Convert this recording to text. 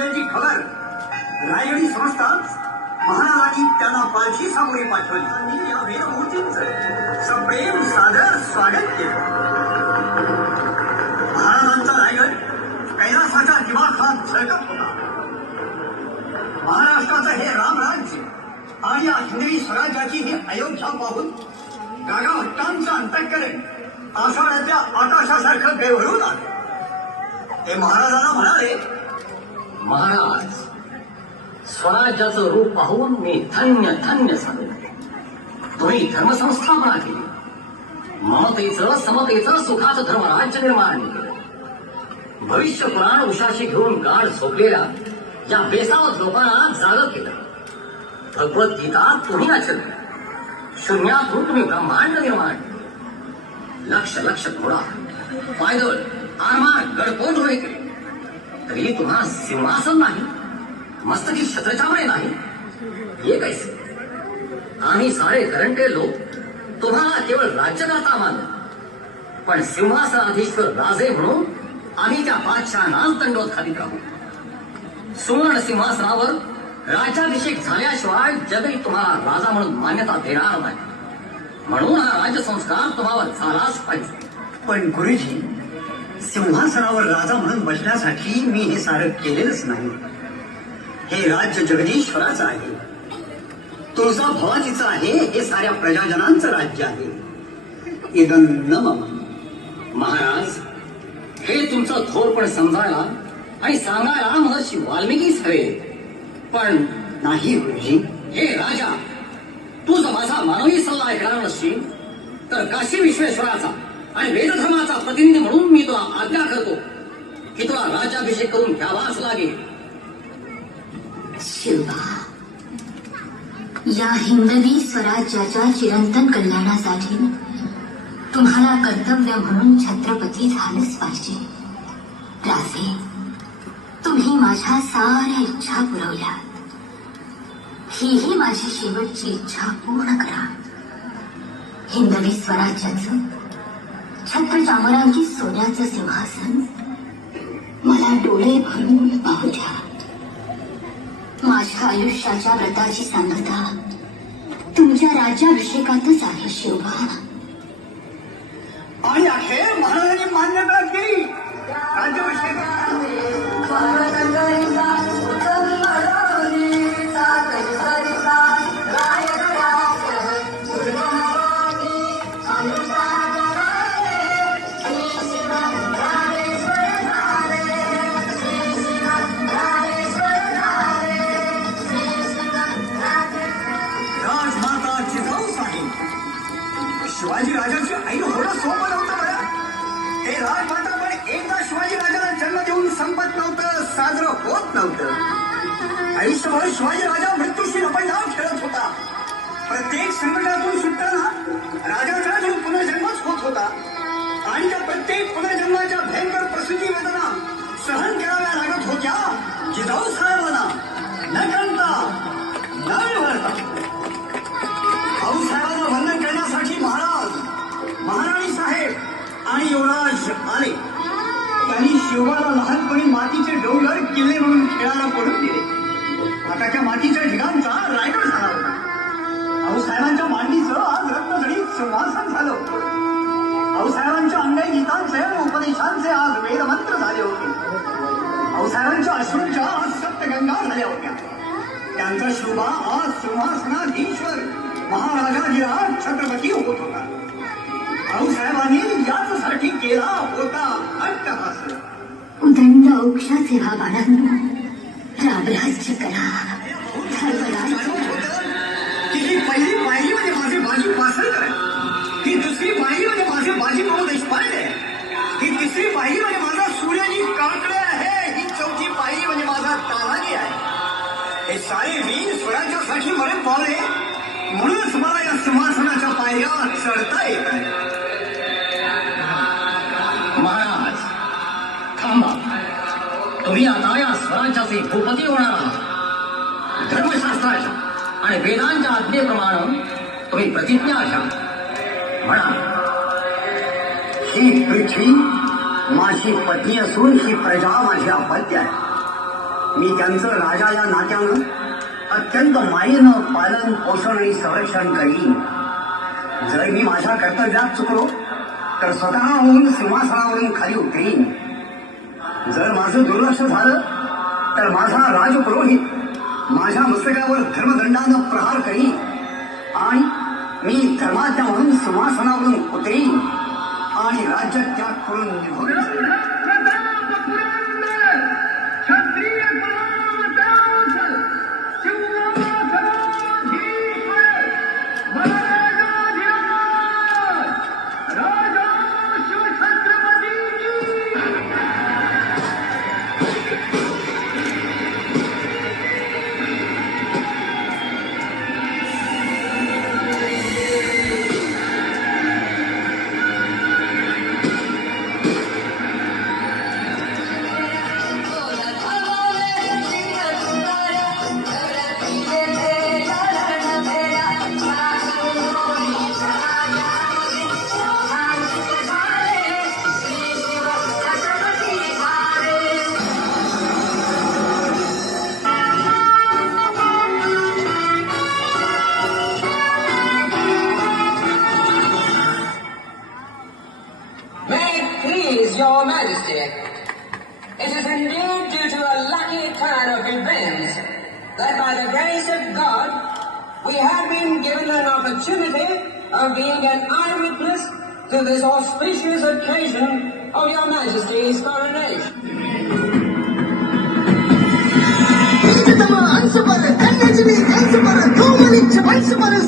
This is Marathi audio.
असल्याची खबर रायगडी समजताच महाराजांनी त्यांना पालखी सामोरी पाठवली आणि या वीरमूर्तींचं सप्रेम सादर स्वागत केलं. महाराजांचा रायगड कैलासाच्या दिमाखात झळकत होता. महाराष्ट्राचं हे रामराज्य आणि या हिंदवी स्वराज्याची ही अयोध्या पाहून गागा भट्टांचं अंतःकरण आषाढ्याच्या आकाशासारखं बेभरून आलं. ते महाराजांना म्हणाले, महाराज, स्वराज्याचं रूप पाहून मी धन्य धन्य झालो. तुम्ही धर्मसंस्थापना केली, ममतेचं समतेचं सुखाचं धर्मराज्य निर्माण केलं. भविष्य पुराण उशाशी घेऊन गाढ झोपलेल्या या बेसावत लोकांना जागं केलं. भगवद्गीता तुम्ही आचरली, शून्यातून तुम्ही ब्रह्मांड निर्माण केलं. लक्ष लक्ष घोडा, पायदळ, आरमार, गडकोट उभे केले, तरी तुम्हाला सिंहासन नाही, मस्तकी छत्रछावणे नाही. हे कैसे? आम्ही सारे करंटे लोक तुम्हाला केवळ राज्यकर्ता मानलं, पण सिंहासनाधीश्वर राजे म्हणून आम्ही त्या बादशहांनाच दंडोत खालीत राहू. सुवर्ण सिंहासनावर राज्याभिषेक झाल्याशिवाय जगही तुम्हाला राजा म्हणून मान्यता देणार नाही. म्हणून हा राज्यसंस्कार तुम्हाला झालाच पाहिजे. पण गुरुजी, सिंहासनावर राजा म्हणून बसण्यासाठी मी हे सारं केलेलंच नाही. हे राज्य जगदीश्वराचं आहे, तुळजा भवानीचं आहे, हे साऱ्या प्रजाजनांचं राज्य आहे. इदं न मम. महाराज, हे तुमचं थोरपण समजायला आणि सांगायला महर्षी वाल्मिकीच हवे, पण नाही गुरुजी. हे राजा, तू जर माझा मानवी सल्ला ऐकणार नसशील तर काशी विश्वेश्वराचा आणि वेदधर्माचा प्रतिनिधी म्हणून मी तुला आज्ञा करतो की तुला राज्याभिषेक करून घ्यावाच लागेल. शिवा, या हिंदवी स्वराज्याच्या चिरंतन कल्याणासाठी तुम्हाला कर्तव्य म्हणून छत्रपती झालंच पाहिजे. राजे, तुम्ही माझ्या साऱ्या इच्छा पुरवल्या. हीही माझी शेवटची इच्छा पूर्ण करा. हिंदवी स्वराज्याचं छत्र चामरांची सोन्याचं सिंहासन मला डोळे भरून पाहू द्या. माझ्या आयुष्याच्या व्रताची सांगता तुमच्या राज्याभिषेकातच आहे शिवबा. आणि अखेर महाराजांनी मान्यता केली. राजमाता जिजाऊ साहेब, शिवाजी राजांची आई होणं सोपं नव्हतं बरं. हे राजमाता पण एकदा शिवाजी राजाला जन्म देऊन संपत नव्हतं, साजरं होत नव्हतं. आयुष्यभर शिवाजी राजा मृत्यूशी लपंडाव खेळत होता. प्रत्येक संकटातून सुटताना राजाचा पुनर्जन्मच होत होता आणि त्या प्रत्येक पुनर्जन्माच्या भयंकर प्रसूती वेदना सहन कराव्या लागत होत्या. जिजाऊ साहेबांना न कळता न वळता भाऊसाहेबांना वंदन करण्यासाठी महाराज, महाराणी साहेब आणि युवराज आले. त्यांनी शिवबाला लहानपणी मातीचे डोंगर किल्ले म्हणून खेळायला पडून दिले. आता त्या मातीच्या ढिगांचा रायगड झाला होता. भाऊसाहेबांच्या मांडीचं आज रत्नजडीत सिंहासन झालं होतं. भाऊसाहेबांच्या अंगाई गीतांचे उपदेशांचे आज वेदमंत्र झाले होते. भाऊसाहेबांच्या अश्रूंच्या आज सप्तगंगा झाल्या होत्या. त्यांचा शिवबा आज सिंहासनाधीश्वर महाराजाधिराज छत्रपती होत होता. भाऊसाहेबांनी याचसाठी केला होता अट्टहास. उदंड औक्षाचे व्हा बाळांनो, रामराज्य करा. ही पहिली पायरी म्हणजे माझे बाजी पासळकर, ही दुसरी पायरी म्हणजे माझे बाजीभाऊ देशपांडे, ही तिसरी पायरी म्हणजे माझा सूर्यजी काकडे आहे, ही चौथी पायरी म्हणजे माझा तानाजी आहे. हे सारे वीर स्वराज्यासाठी मरण पावले, म्हणूनच मला या सिंहासनाच्या पायऱ्या चढता येत आहे. महाराज, थांबा. तुम्ही आता या स्वराज्याचे भूपती होणार आहात. धर्मशास्त्राच्या आणि वेदांच्या आज्ञेप्रमाणे तुम्ही प्रतिज्ञा घ्या. म्हणा, ही पृथ्वी माझी पत्नी असून ही प्रजा माझी अपत्य आहे. मी त्यांचं राजा या नात्यानं अत्यंत मायेनं पालन पोषण आणि संरक्षण करीन. जर मी माझ्या कर्तव्यात चुकलो तर स्वतःहून सिंहासनावरून खाली उतरीन. जर माझं दुर्लक्ष झालं तर माझा राजपुरोहित माझ्या मस्तकावर धर्मदंडानं प्रहार करीन आणि मी धर्माज्ञा म्हणून सिंहासनावरून उतरीन आणि राज्य त्याग करून निघून जाईन. Your Majesty, it is indeed due to a lucky turn of events that by the grace of God we have been given an opportunity of being an eyewitness to this auspicious occasion of Your Majesty's coronation. अंश पर कन्या जी अंश पर दो मलिक अंश पर